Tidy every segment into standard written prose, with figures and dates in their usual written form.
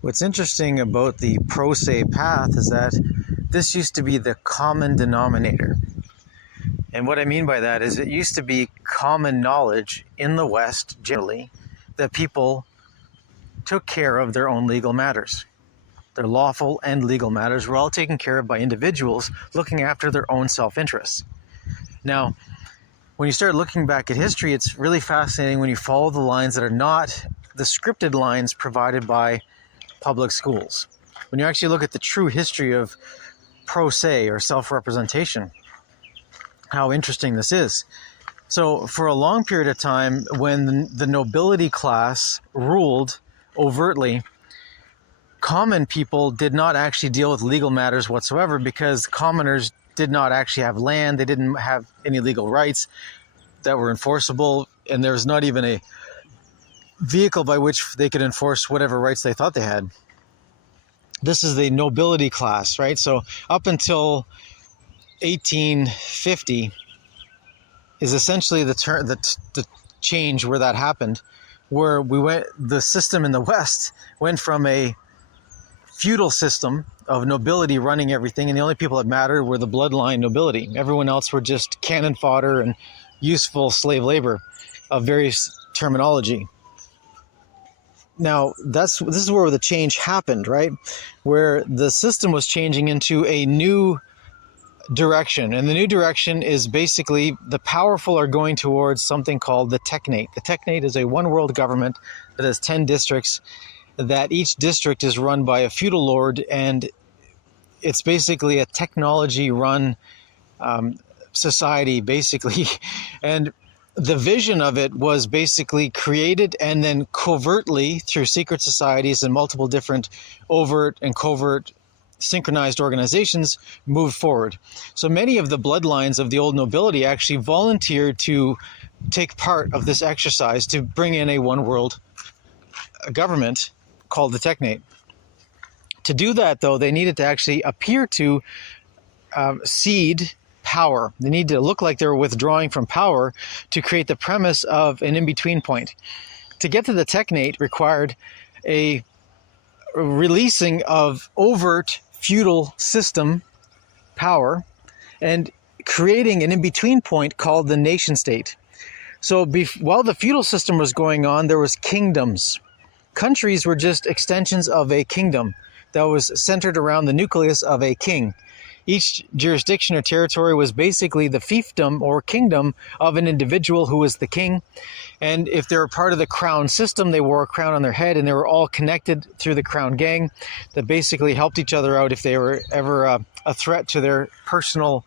What's interesting about the ProSe path is that this used to be the common denominator. And what I mean by that is it used to be common knowledge in the West, generally, that people took care of their own legal matters. Their lawful and legal matters were all taken care of by individuals looking after their own self-interests. Now, when you start looking back at history, it's really fascinating when you follow the lines that are not the scripted lines provided by public schools. When you actually look at the true history of ProSe or self-representation, how interesting this is. So for a long period of time, when the nobility class ruled overtly, common people did not actually deal with legal matters whatsoever because commoners did not actually have land. They didn't have any legal rights that were enforceable, and there was not even a vehicle by which they could enforce whatever rights they thought they had. This is the nobility class, right? So up until 1850 is essentially the change where that happened, where the system in the West went from a feudal system of nobility running everything, and the only people that mattered were the bloodline nobility. Everyone else were just cannon fodder and useful slave labor of various terminology. Now, this is where the change happened, right? Where the system was changing into a new direction. And the new direction is basically the powerful are going towards something called the Technate. The Technate is a one-world government that has 10 districts, that each district is run by a feudal lord, and it's basically a technology-run society, basically. And the vision of it was basically created and then covertly through secret societies and multiple different overt and covert synchronized organizations moved forward. So many of the bloodlines of the old nobility actually volunteered to take part of this exercise to bring in a one world government called the Technate. To do that, though, they needed to actually appear to cede power. They need to look like they're withdrawing from power to create the premise of an in-between point. To get to the Technate required a releasing of overt feudal system power and creating an in-between point called the nation state. So while the feudal system was going on, there was kingdoms. Countries were just extensions of a kingdom that was centered around the nucleus of a king. Each jurisdiction or territory was basically the fiefdom or kingdom of an individual who was the king. And if they were part of the crown system, they wore a crown on their head, and they were all connected through the crown gang that basically helped each other out if they were ever a threat to their personal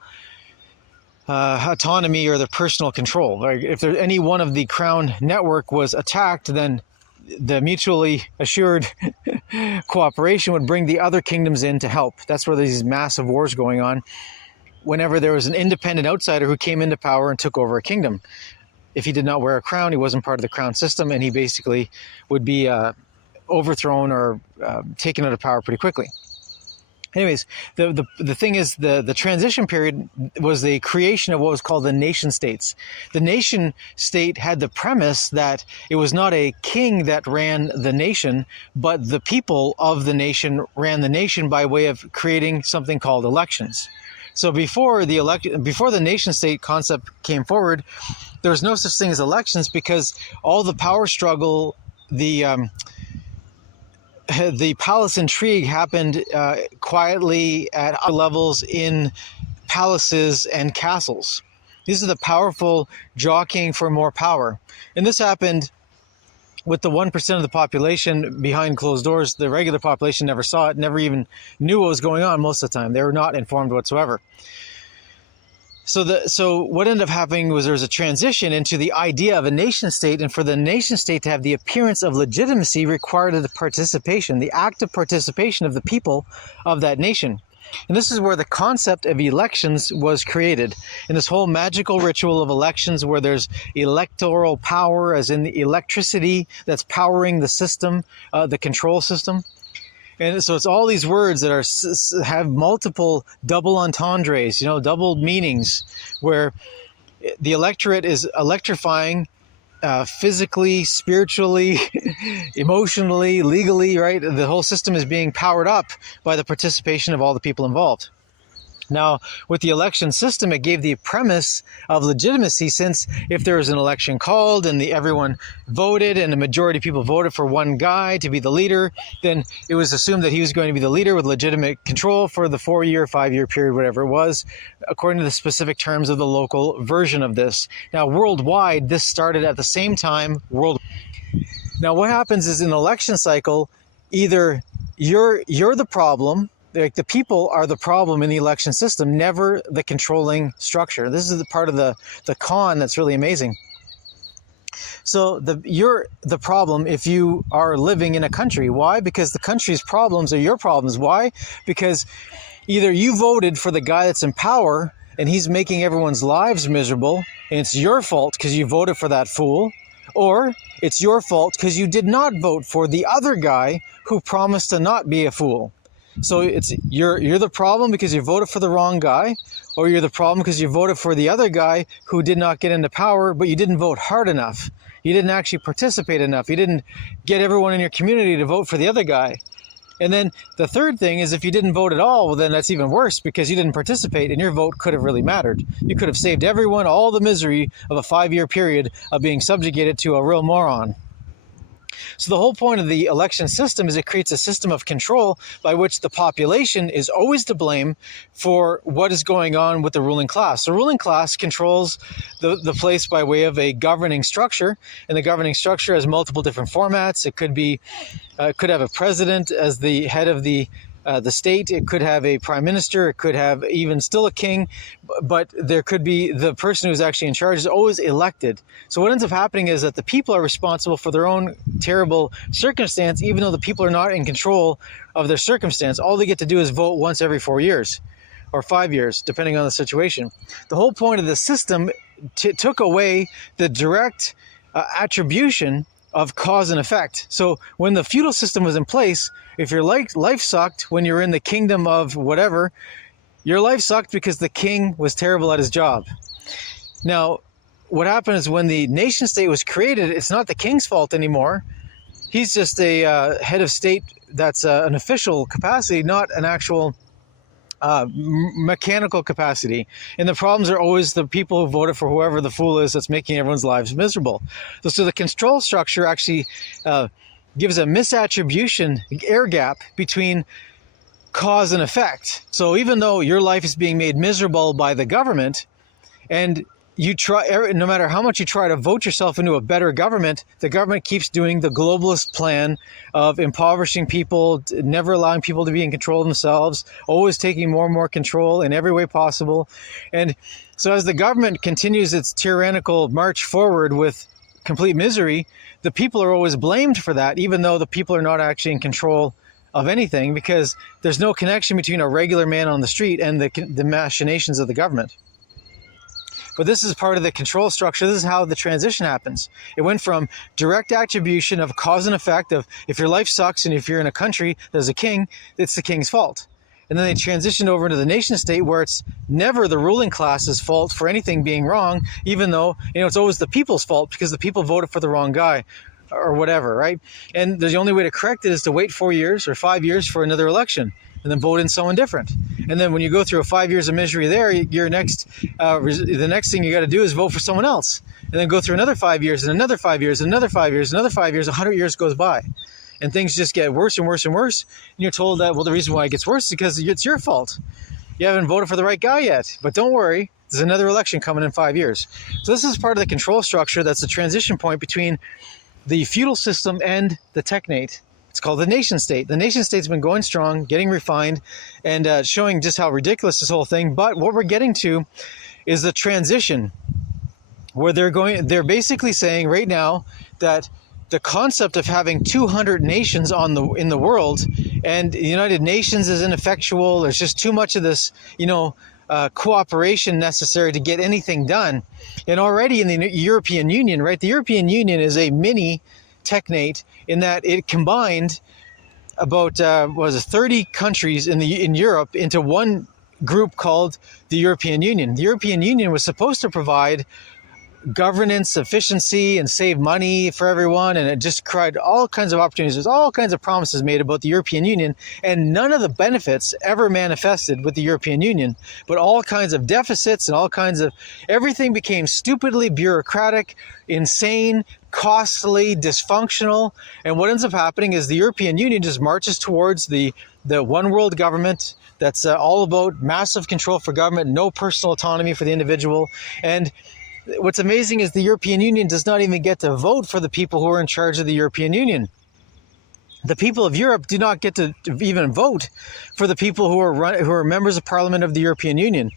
autonomy or their personal control. Like if there any one of the crown network was attacked, then the mutually assured cooperation would bring the other kingdoms in to help. That's where there's these massive wars going on. Whenever there was an independent outsider who came into power and took over a kingdom, if he did not wear a crown, he wasn't part of the crown system, and he basically would be overthrown or taken out of power pretty quickly. Anyways, the thing is, the transition period was the creation of what was called the nation states. The nation state had the premise that it was not a king that ran the nation, but the people of the nation ran the nation by way of creating something called elections. So before the nation state concept came forward, there was no such thing as elections because all the power struggle, the palace intrigue happened quietly at other levels in palaces and castles. These are the powerful jockeying for more power. And this happened with the 1% of the population behind closed doors. The regular population never saw it, never even knew what was going on most of the time. They were not informed whatsoever. So what ended up happening was there was a transition into the idea of a nation state, and for the nation state to have the appearance of legitimacy required the participation, the active participation of the people of that nation. And this is where the concept of elections was created. In this whole magical ritual of elections where there's electoral power, as in the electricity that's powering the system, the control system. And so it's all these words that have multiple double entendres, double meanings, where the electorate is electrifying physically, spiritually, emotionally, legally, right? The whole system is being powered up by the participation of all the people involved. Now, with the election system, it gave the premise of legitimacy, since if there was an election called and everyone voted and the majority of people voted for one guy to be the leader, then it was assumed that he was going to be the leader with legitimate control for the 4-year, 5-year period, whatever it was, according to the specific terms of the local version of this. Now, worldwide, this started at the same time. Now, what happens is in an election cycle, either you're the problem, like the people are the problem in the election system, never the controlling structure. This is the part of the con that's really amazing. So you're the problem if you are living in a country. Why? Because the country's problems are your problems. Why? Because either you voted for the guy that's in power and he's making everyone's lives miserable, and it's your fault because you voted for that fool, or it's your fault because you did not vote for the other guy who promised to not be a fool. So it's you're the problem because you voted for the wrong guy, or you're the problem because you voted for the other guy who did not get into power, but you didn't vote hard enough. You didn't actually participate enough. You didn't get everyone in your community to vote for the other guy. And then the third thing is, if you didn't vote at all, well, then that's even worse because you didn't participate and your vote could have really mattered. You could have saved everyone all the misery of a 5-year period of being subjugated to a real moron. So the whole point of the election system is it creates a system of control by which the population is always to blame for what is going on with the ruling class. The ruling class controls the place by way of a governing structure, and the governing structure has multiple different formats. It could have a president as the head of the state. It could have a prime minister. It could have even still a king, but there could be the person who's actually in charge is always elected. So what ends up happening is that the people are responsible for their own terrible circumstance, even though the people are not in control of their circumstance. All they get to do is vote once every 4 years or 5 years, depending on the situation. The whole point of the system took away the direct attribution of cause and effect. So when the feudal system was in place, if your life sucked when you were in the kingdom of whatever, your life sucked because the king was terrible at his job. Now, what happened is when the nation state was created, it's not the king's fault anymore. He's just a head of state that's an official capacity, not an actual mechanical capacity. And the problems are always the people who voted for whoever the fool is that's making everyone's lives miserable. So the control structure actually gives a misattribution air gap between cause and effect. So even though your life is being made miserable by the government, and you try, no matter how much you try to vote yourself into a better government, the government keeps doing the globalist plan of impoverishing people, never allowing people to be in control of themselves, always taking more and more control in every way possible. And so as the government continues its tyrannical march forward with complete misery, the people are always blamed for that, even though the people are not actually in control of anything, because there's no connection between a regular man on the street and the machinations of the government. But this is part of the control structure. This is how the transition happens. It went from direct attribution of cause and effect of if your life sucks and if you're in a country there's a king, it's the king's fault. And then they transitioned over into the nation state where it's never the ruling class's fault for anything being wrong, even though, it's always the people's fault because the people voted for the wrong guy or whatever, right? And the only way to correct it is to wait 4 years or 5 years for another election and then vote in someone different. And then when you go through 5 years of misery there, the next thing you got to do is vote for someone else. And then go through another 5 years and another 5 years and another 5 years, another 5 years, 100 years goes by. And things just get worse and worse and worse. And you're told that, well, the reason why it gets worse is because it's your fault. You haven't voted for the right guy yet. But don't worry, there's another election coming in 5 years. So this is part of the control structure that's the transition point between the feudal system and the technate. It's called the nation state. The nation state's been going strong, getting refined, and showing just how ridiculous this whole thing. But what we're getting to is the transition where they're basically saying right now that the concept of having 200 nations in the world and the United Nations is ineffectual. There's just too much of this, cooperation necessary to get anything done. And already in the European Union, right? The European Union is a mini technate in that it combined about 30 countries in Europe into one group called the European Union. The European Union was supposed to provide governance efficiency and save money for everyone, and it just cried all kinds of opportunities. There's all kinds of promises made about the European Union, and none of the benefits ever manifested with the European Union, but all kinds of deficits and all kinds of everything became stupidly bureaucratic, insane, costly, dysfunctional. And what ends up happening is the European Union just marches towards the one world government that's all about massive control for government, no personal autonomy for the individual. And what's amazing is the European Union does not even get to vote for the people who are in charge of the European Union. The people of Europe do not get to even vote for the people who are members of Parliament of the European Union.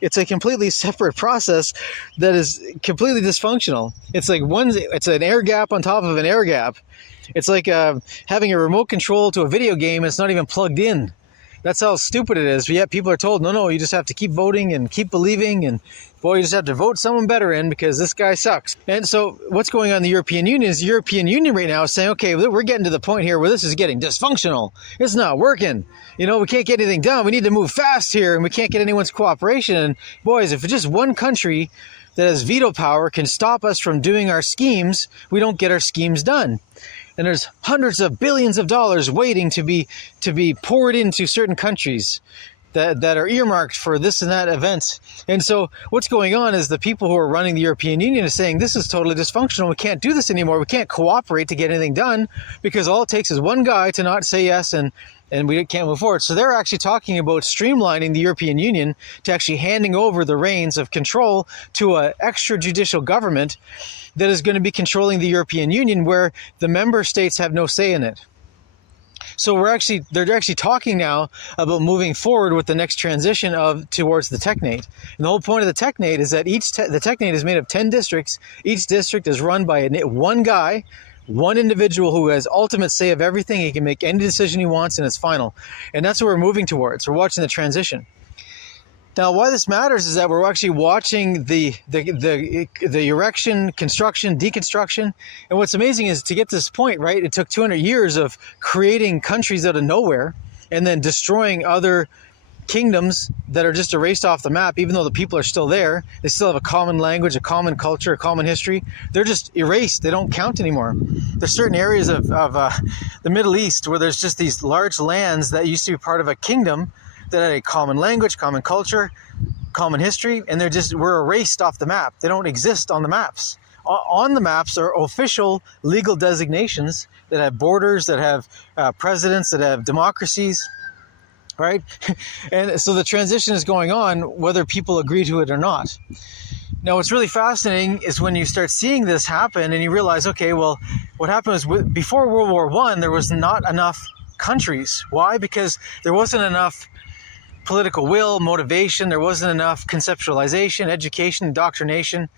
It's a completely separate process that is completely dysfunctional. It's like it's an air gap on top of an air gap. It's like having a remote control to a video game and it's not even plugged in. That's how stupid it is. But yet people are told, no, you just have to keep voting and keep believing, and boy, you just have to vote someone better in because this guy sucks. And so what's going on in the European Union is the European Union right now is saying, okay, we're getting to the point here where this is getting dysfunctional. It's not working. We can't get anything done. We need to move fast here, and we can't get anyone's cooperation. And boys, if just one country that has veto power can stop us from doing our schemes, we don't get our schemes done. And there's hundreds of billions of dollars waiting to be poured into certain countries that are earmarked for this and that event. And so what's going on is the people who are running the European Union is saying, this is totally dysfunctional. We can't do this anymore. We can't cooperate to get anything done because all it takes is one guy to not say yes and we can't move forward. So they're actually talking about streamlining the European Union to actually handing over the reins of control to an extrajudicial government that is going to be controlling the European Union, where the member states have no say in it. So they're actually talking now about moving forward with the next transition towards the Technate. And the whole point of the Technate is that the Technate is made of 10 districts. Each district is run by one guy, one individual who has ultimate say of everything. He can make any decision he wants and it's final. And that's what we're moving towards. We're watching the transition. Now, why this matters is that we're actually watching the erection, construction, deconstruction. And what's amazing is to get to this point, right, it took 200 years of creating countries out of nowhere and then destroying other kingdoms that are just erased off the map, even though the people are still there. They still have a common language, a common culture, a common history. They're just erased. They don't count anymore. There's certain areas of the Middle East where there's just these large lands that used to be part of a kingdom that had a common language, common culture, common history, and we're erased off the map. They don't exist on the maps. On the maps are official legal designations that have borders, that have presidents, that have democracies, right? And so the transition is going on whether people agree to it or not. Now, what's really fascinating is when you start seeing this happen and you realize, okay, well, what happened was before World War I, there was not enough countries. Why? Because there wasn't enough political will, motivation, there wasn't enough conceptualization, education, indoctrination,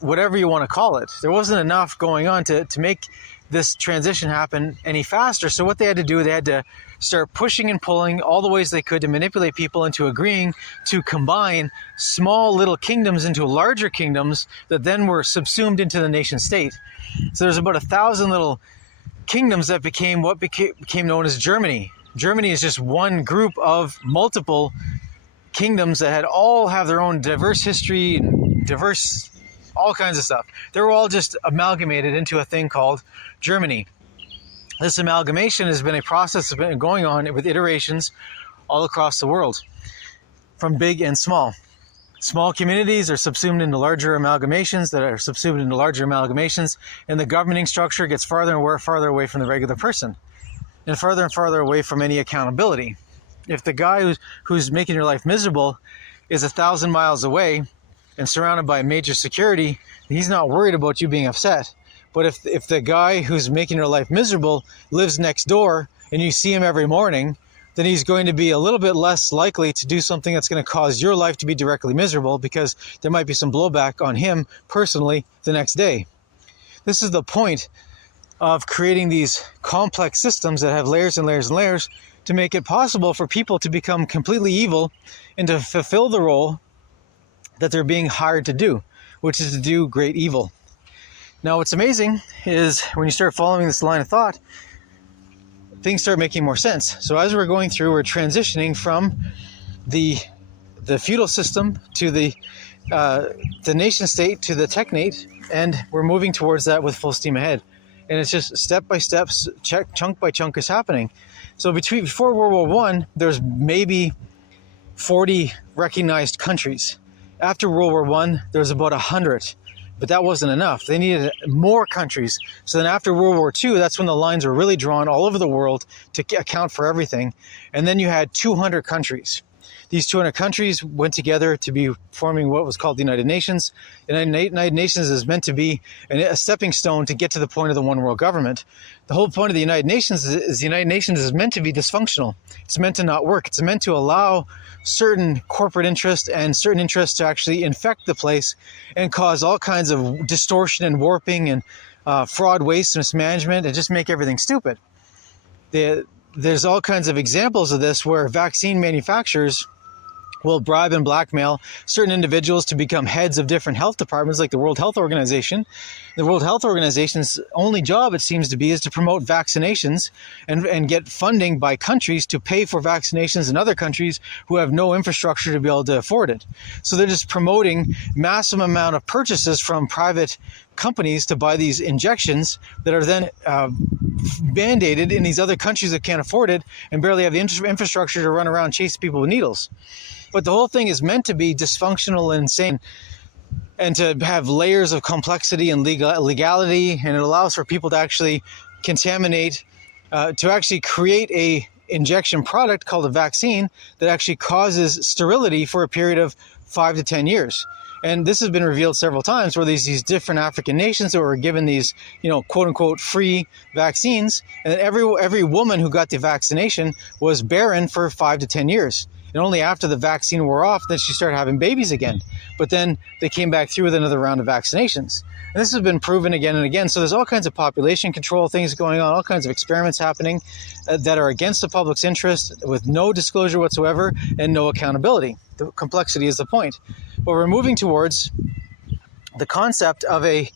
whatever you want to call it. There wasn't enough going on to make this transition happen any faster. So what they had to do, they had to start pushing and pulling all the ways they could to manipulate people into agreeing to combine small little kingdoms into larger kingdoms that then were subsumed into the nation state. So there's about 1,000 little kingdoms that became what became known as Germany. Germany is just one group of multiple kingdoms that all have their own diverse history and diverse all kinds of stuff. They were all just amalgamated into a thing called Germany. This amalgamation has been a process that's been going on with iterations all across the world, from big and small. Small communities are subsumed into larger amalgamations that are subsumed into larger amalgamations, and the governing structure gets farther and farther away from the regular person, and farther away from any accountability. If the guy who's making your life miserable is 1,000 miles away and surrounded by major security, he's not worried about you being upset. But if the guy who's making your life miserable lives next door and you see him every morning, then he's going to be a little bit less likely to do something that's going to cause your life to be directly miserable, because there might be some blowback on him personally the next day. This is the point of creating these complex systems that have layers and layers and layers to make it possible for people to become completely evil and to fulfill the role that they're being hired to do, which is to do great evil. Now, what's amazing is when you start following this line of thought, things start making more sense. So as we're going through, we're transitioning from the feudal system to the the nation state to the technate, and we're moving towards that with full steam ahead. And it's just step by step, chunk by chunk is happening. So before World War One, there's maybe 40 recognized countries. After World War One, there's about 100, but that wasn't enough. They needed more countries. So then after World War II, that's when the lines were really drawn all over the world to account for everything. And then you had 200 countries. These 200 countries went together to be forming what was called the United Nations. The United Nations is meant to be a stepping stone to get to the point of the one world government. The whole point of the United Nations is the United Nations is meant to be dysfunctional. It's meant to not work. It's meant to allow certain corporate interests and certain interests to actually infect the place and cause all kinds of distortion and warping and fraud, waste, mismanagement, and just make everything stupid. There's all kinds of examples of this where vaccine manufacturers will bribe and blackmail certain individuals to become heads of different health departments, like the World Health Organization. The World Health Organization's only job, it seems to be, is to promote vaccinations and get funding by countries to pay for vaccinations in other countries who have no infrastructure to be able to afford it. So they're just promoting massive amount of purchases from private companies to buy these injections that are then mandated in these other countries that can't afford it and barely have the infrastructure to run around chase people with needles. But the whole thing is meant to be dysfunctional and insane, and to have layers of complexity and legality, and it allows for people to actually contaminate, to actually create a injection product called a vaccine that actually causes sterility for a period of 5 to 10 years. And this has been revealed several times where these different African nations that were given these, quote unquote, free vaccines, and every woman who got the vaccination was barren for 5 to 10 years. And only after the vaccine wore off that she started having babies again. But then they came back through with another round of vaccinations. And this has been proven again and again. So there's all kinds of population control things going on, all kinds of experiments happening that are against the public's interest with no disclosure whatsoever and no accountability. The complexity is the point. But we're moving towards the concept of a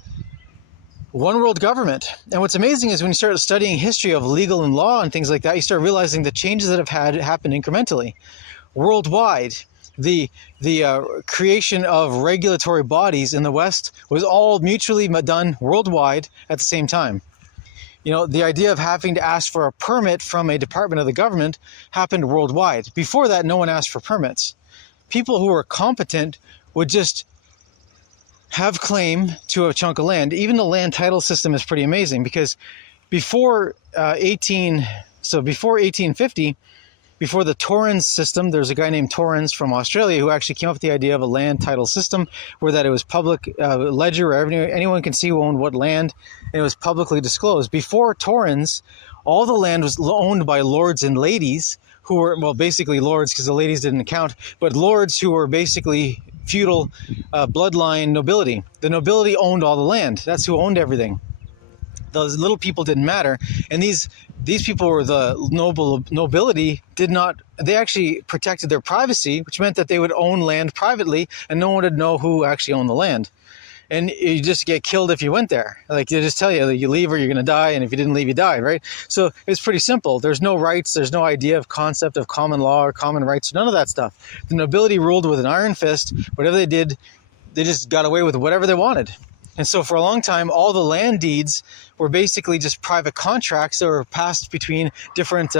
one world government. And what's amazing is when you start studying history of legal and law and things like that, you start realizing the changes that have happened incrementally. Worldwide, the creation of regulatory bodies in the West was all mutually done worldwide at the same time. The idea of having to ask for a permit from a department of the government happened worldwide. Before that, no one asked for permits. People who were competent would just have claim to a chunk of land. Even the land title system is pretty amazing, because before 1850, before the Torrens system, there's a guy named Torrens from Australia who actually came up with the idea of a land title system where that it was public ledger, where anyone can see who owned what land, and it was publicly disclosed. Before Torrens, all the land was owned by lords and ladies who were, well, basically lords because the ladies didn't count, but lords who were basically feudal bloodline nobility. The nobility owned all the land. That's who owned everything. Those little people didn't matter, and these people were the nobility. They actually protected their privacy, which meant that they would own land privately, and no one would know who actually owned the land. And you just get killed if you went there. Like, they just tell you that you leave or you're going to die, and if you didn't leave, you died, right? So it's pretty simple. There's no rights. There's no idea of concept of common law or common rights. None of that stuff. The nobility ruled with an iron fist. Whatever they did, they just got away with whatever they wanted. And so for a long time, all the land deeds were basically just private contracts that were passed between different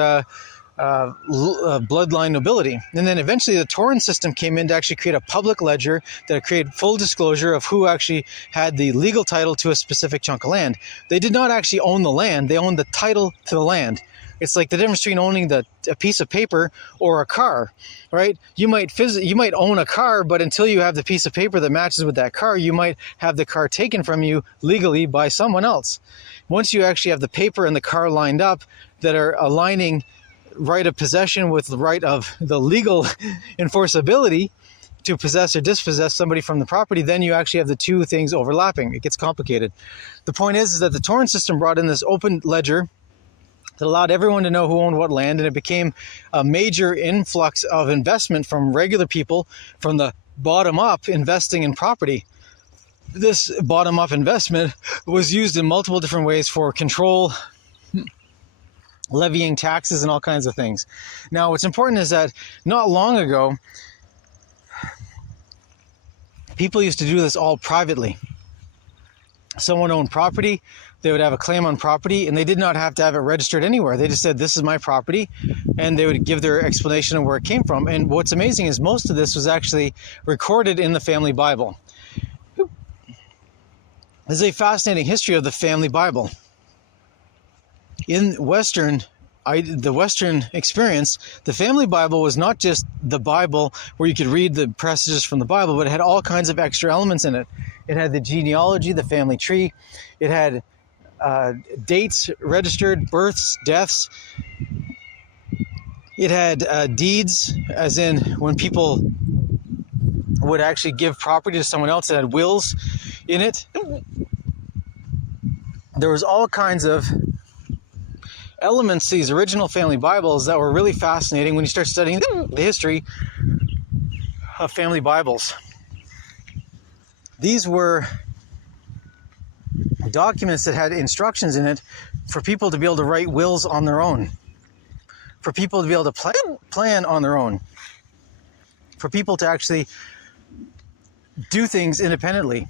bloodline nobility. And then eventually the Torrens system came in to actually create a public ledger that created full disclosure of who actually had the legal title to a specific chunk of land. They did not actually own the land. They owned the title to the land. It's like the difference between owning a piece of paper or a car, right? You might own a car, but until you have the piece of paper that matches with that car, you might have the car taken from you legally by someone else. Once you actually have the paper and the car lined up that are aligning right of possession with the right of the legal enforceability to possess or dispossess somebody from the property, then you actually have the two things overlapping. It gets complicated. The point is that the Torrens system brought in this open ledger that allowed everyone to know who owned what land, and it became a major influx of investment from regular people from the bottom up investing in property. This bottom up investment was used in multiple different ways for control, levying taxes, and all kinds of things. Now, what's important is that not long ago, People used to do this all privately. Someone owned property, they would have a claim on property, and they did not have to have it registered anywhere. They just said, this is my property, and they would give their explanation of where it came from. And what's amazing is most of this was actually recorded in the family Bible. There's a fascinating history of the family Bible. In the Western experience, the family Bible was not just the Bible where you could read the passages from the Bible, but it had all kinds of extra elements in it. It had the genealogy, the family tree. It had dates registered, births, deaths. It had deeds, as in when people would actually give property to someone else. It had wills in it. There was all kinds of elements to these original family Bibles that were really fascinating when you start studying the history of family Bibles. These were documents that had instructions in it for people to be able to write wills on their own, for people to be able to plan on their own, for people to actually do things independently.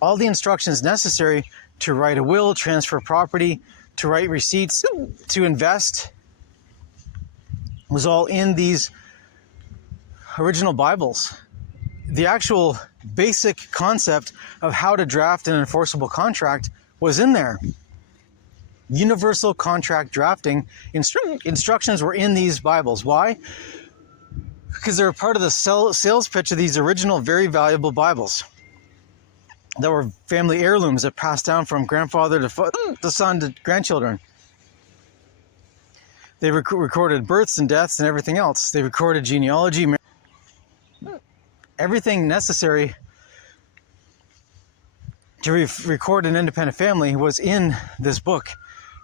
All the instructions necessary to write a will, transfer property, to write receipts, to invest, was all in these original Bibles. The actual basic concept of how to draft an enforceable contract was in there. Universal contract drafting instructions were in these Bibles. Why? Because they were part of the sales pitch of these original, very valuable Bibles that were family heirlooms that passed down from grandfather to son to grandchildren. They recorded births and deaths and everything else. They recorded genealogy, everything necessary to record an independent family was in this book.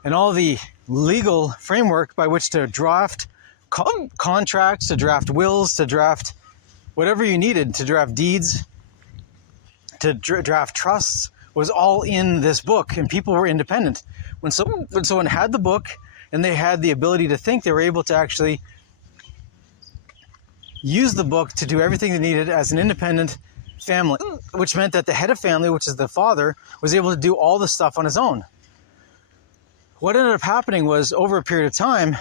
And all the legal framework by which to draft contracts, to draft wills, to draft whatever you needed, to draft deeds, to draft trusts, was all in this book. And people were independent. When someone had the book and they had the ability to think, they were able to actually use the book to do everything they needed as an independent family, which meant that the head of family, which is the father, was able to do all the stuff on his own. What ended up happening was, over a period of time,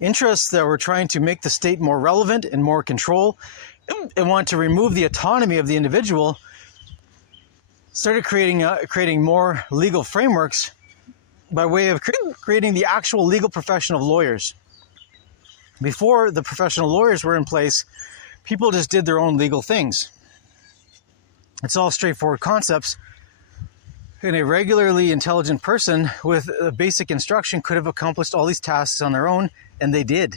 interests that were trying to make the state more relevant and more control and wanted to remove the autonomy of the individual started creating more legal frameworks by way of creating the actual legal profession of lawyers. Before the professional lawyers were in place, people just did their own legal things. It's all straightforward concepts. And a regularly intelligent person with a basic instruction could have accomplished all these tasks on their own, and they did.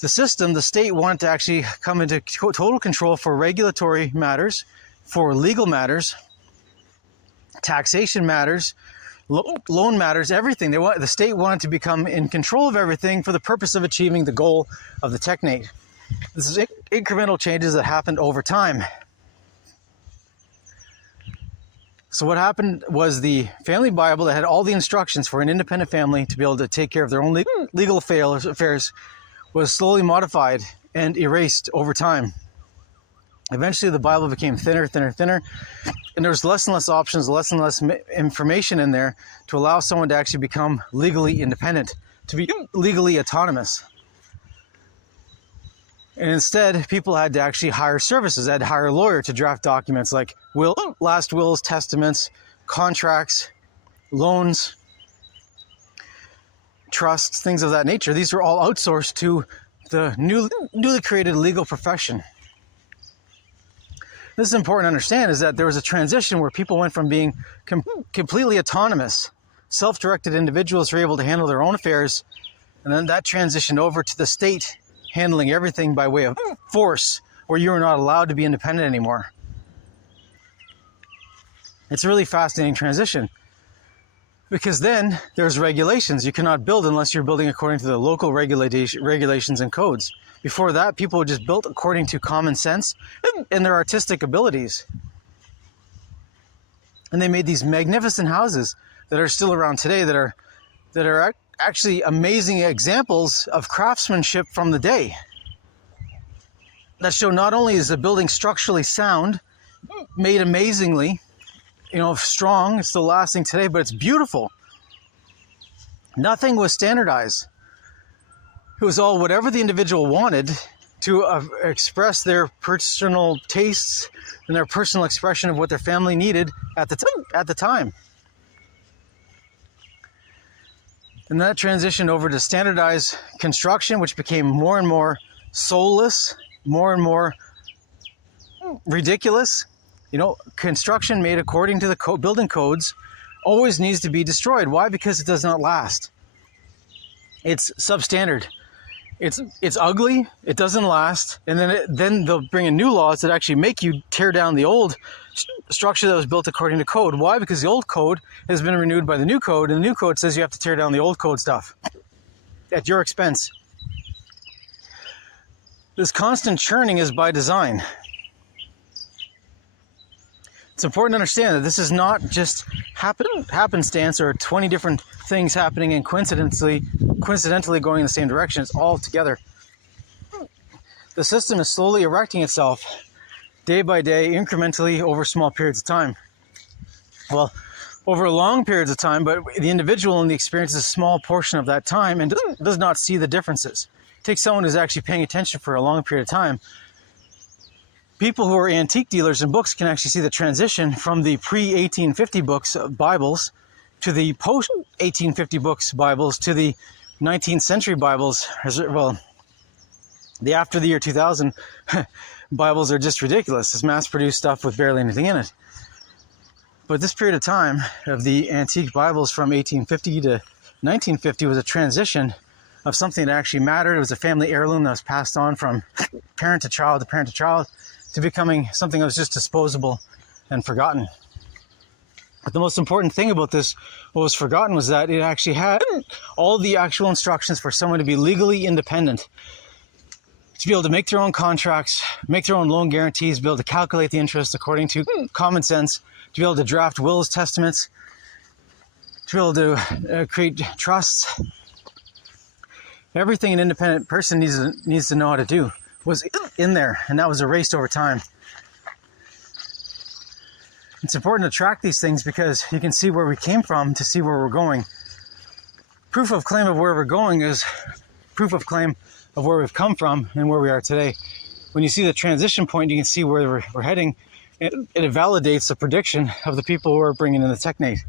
The system, the state, wanted to actually come into total control for regulatory matters, for legal matters, taxation matters, loan matters, everything. The state wanted to become in control of everything for the purpose of achieving the goal of the Technate. This is incremental changes that happened over time. So what happened was the family Bible that had all the instructions for an independent family to be able to take care of their own legal affairs was slowly modified and erased over time. Eventually the Bible became thinner, and there was less and less options, less and less information in there to allow someone to actually become legally independent, to be legally autonomous. And instead, people had to actually hire services. They had to hire a lawyer to draft documents like last wills, testaments, contracts, loans, trusts, things of that nature. These were all outsourced to the newly created legal profession. This is important to understand, is that there was a transition where people went from being completely autonomous, self-directed individuals who were able to handle their own affairs, and then that transitioned over to the state handling everything by way of force, where you are not allowed to be independent anymore. It's a really fascinating transition, because then there's regulations. You cannot build unless you're building according to the local regulations and codes. Before that, people just built according to common sense and their artistic abilities. And they made these magnificent houses that are still around today that are actually amazing examples of craftsmanship from the day. that show not only is the building structurally sound, made amazingly, strong, it's still lasting today, but it's beautiful. Nothing was standardized. It was all whatever the individual wanted to express their personal tastes and their personal expression of what their family needed at the time. And that transitioned over to standardized construction, which became more and more soulless, more and more ridiculous. Construction made according to the building codes always needs to be destroyed. Why? Because it does not last. It's substandard. It's ugly. It doesn't last. And then they'll bring in new laws that actually make you tear down the old structure that was built according to code. Why? Because the old code has been renewed by the new code, and the new code says you have to tear down the old code stuff at your expense. This constant churning is by design. It's important to understand that this is not just happenstance or 20 different things happening and coincidentally going in the same direction. It's all together. The system is slowly erecting itself day by day, incrementally over small periods of time. Well, over long periods of time, but the individual only experiences a small portion of that time and does not see the differences. Take someone who's actually paying attention for a long period of time. People who are antique dealers in books can actually see the transition from the pre-1850 books Bibles to the post-1850 books Bibles to the 19th century Bibles. Well, the after the year 2000 Bibles are just ridiculous. It's mass-produced stuff with barely anything in it. But this period of time of the antique Bibles from 1850 to 1950 was a transition of something that actually mattered. It was a family heirloom that was passed on from parent to child to parent to child, to becoming something that was just disposable and forgotten. But the most important thing about this, what was forgotten, was that it actually had all the actual instructions for someone to be legally independent, to be able to make their own contracts, make their own loan guarantees, be able to calculate the interest according to common sense, to be able to draft wills, testaments, to be able to create trusts. Everything an independent person needs to know how to do was in there, and that was erased over time. It's important to track these things because you can see where we came from to see where we're going. Proof of claim of where we're going is proof of claim of where we've come from and where we are today. When you see the transition point, you can see where we're heading. It validates the prediction of the people who are bringing in the Technate.